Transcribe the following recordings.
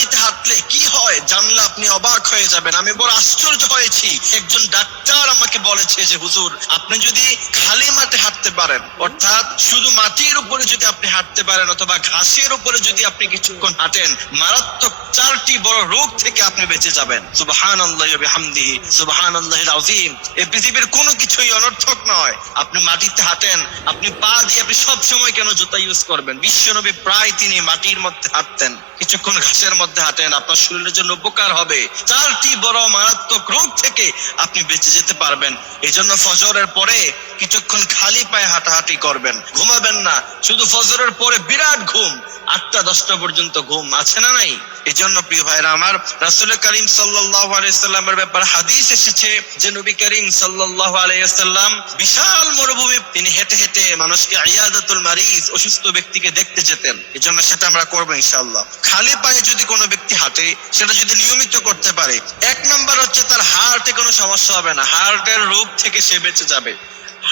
মাটিতে হাঁটলে কি হয় জানলে আপনি অবাক হয়ে যাবেন আমি বড় আশ্চর্য হয়েছি একজন ডাক্তার তাকে বলেছে যে হুজুর আপনি যদি খালি মাঠে হাঁটতে পারেন অর্থাৎ শুধু মাটির উপরে যদি আপনি হাঁটতে পারেন অথবা ঘাসের উপরে যদি আপনি কিছুক্ষণ হাঁটেন মারাত্মক চারটি বড় রোগ থেকে আপনি বেঁচে যাবেন আজিম এই পৃথিবীর কোনো কিছুই অনর্থক নয় আপনি মাটিতে হাঁটেন আপনি পা দিয়ে আপনি সব সময় কেন জুতা ইউজ করবেন বিশ্বনবী প্রায় তিনি মাটির মধ্যে হাঁটতেন কিছুক্ষণ ঘাসের মধ্যে হাঁটেন আপনার শরীরের জন্য উপকার হবে চারটি বড় মারাত্মক রোগ থেকে আপনি বেঁচে যেতে পারবেন পারবেন এই জন্য ফজরের পরে কিছুক্ষণ খালি পায়ে হাঁটাহাঁটি করবেন ঘুমাবেন না শুধু ফজরের পরে বিরাট ঘুম আটটা দশটা পর্যন্ত ঘুম আছে না নাই এই জন্য প্রিয় ভাইরা আমার রাসুল করিম সাল্লাহ আলাইসাল্লামের ব্যাপার হাদিস এসেছে যে নবী করিম সাল্লাহ আলাইসাল্লাম বিশাল মরুভূমি তিনি হেঁটে হেঁটে মানুষকে আয়াদাতুল মারিজ অসুস্থ ব্যক্তিকে দেখতে যেতেন এই জন্য সেটা আমরা করবো ইনশাল্লাহ খালি পায়ে যদি কোনো ব্যক্তি হাঁটে সেটা যদি নিয়মিত করতে পারে এক নম্বর হচ্ছে তার হার্টে কোনো সমস্যা হবে না হার্টের রোগ থেকে সে বেঁচে যাবে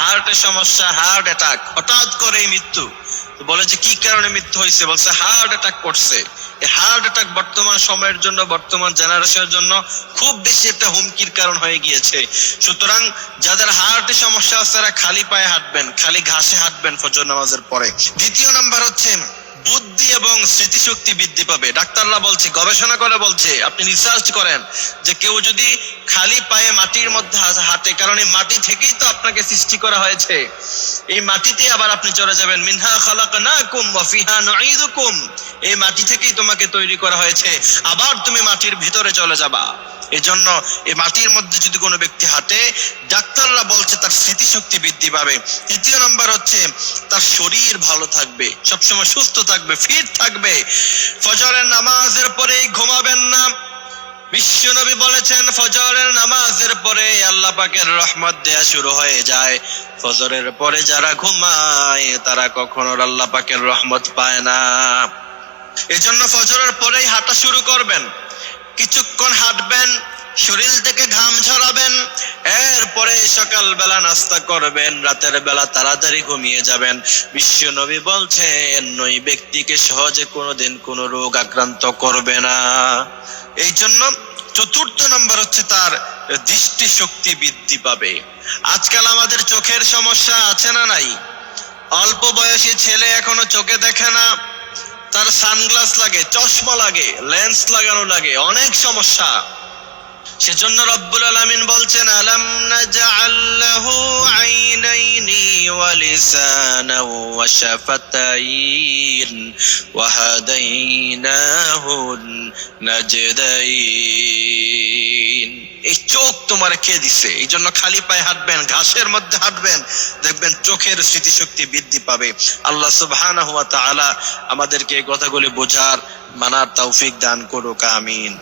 হার্টের সমস্যা হার্ট অ্যাটাক হঠাৎ করে মৃত্যু বলে যে কি কারণে মৃত্যু হয়েছে বলছে হার্ট অ্যাটাক করছে হার্ট অ্যাটাক বর্তমান সময়ের জন্য বর্তমান জেনারেশনের জন্য খুব বেশি একটা হুমকির কারণ হয়ে গিয়েছে সুতরাং যাদের হার্টের সমস্যা আছে তারা খালি পায়ে হাঁটবেন খালি ঘাসে হাঁটবেন ফজর নামাজের পরে দ্বিতীয় নাম্বার হচ্ছে বুদ্ধি এবং স্মৃতিশক্তি বৃদ্ধি পাবে ডাক্তাররা বলছে গবেষণা করে বলছে আপনি রিসার্চ করেন যে কেউ যদি খালি পায়ে মাটির মধ্যে হাঁটে কারণ এই মাটি থেকেই তো আপনাকে সৃষ্টি করা হয়েছে এই মাটিতে আবার আপনি চলে যাবেন মিনহা খালাক না কুম ফিহা নাইদুকুম এই মাটি থেকেই তোমাকে তৈরি করা হয়েছে আবার তুমি মাটির ভিতরে চলে যাবা এজন্য এই মাটির মধ্যে যদি কোনো ব্যক্তি হাঁটে ডাক্তাররা বলছে তার স্মৃতিশক্তি বৃদ্ধি পাবে তৃতীয় নম্বর হচ্ছে তার শরীর ভালো থাকবে সবসময় সুস্থ থাকবে ফিট থাকবে ফজরের নামাজের পরে ঘুমাবেন না বিশ্বনবী বলেছেন ফজরের নামাজের পরে আল্লাহ পাকের রহমত দেয়া শুরু হয়ে যায় ফজরের পরে যারা ঘুমায় তারা কখনো আল্লাহ পাকের রহমত পায় না এজন্য ফজরের পরেই হাঁটা শুরু করবেন কিছুক্ষণ হাঁটবেন শরীর থেকে ঘাম ঝরাবেন এরপরে সকালবেলা নাস্তা করবেন রাতের বেলা তাড়াতাড়ি ঘুমিয়ে যাবেন বিশ্ব নবী বলছেন ওই ব্যক্তিকে সহজে কোনোদিন কোনো রোগ আক্রান্ত করবে না এই জন্য চতুর্থ নম্বর হচ্ছে তার দৃষ্টি শক্তি বৃদ্ধি পাবে আজকাল আমাদের চোখের সমস্যা আছে না নাই অল্প বয়সী ছেলে এখনো চোখে দেখে না তার সানগ্লাস লাগে চশমা লাগে লেন্স লাগানো লাগে অনেক সমস্যা সেজন্য রব্বুল আলমিন বলছেন আলাম নাজআল্লাহু এই চোখ তোমার কে দিছে এই জন্য খালি পায়ে হাঁটবেন ঘাসের মধ্যে হাঁটবেন দেখবেন চোখের স্মৃতিশক্তি বৃদ্ধি পাবে আল্লাহ সুবহান হুয়া তাআলা আমাদেরকে কথাগুলি বোঝার মানার তৌফিক দান করুক আমিন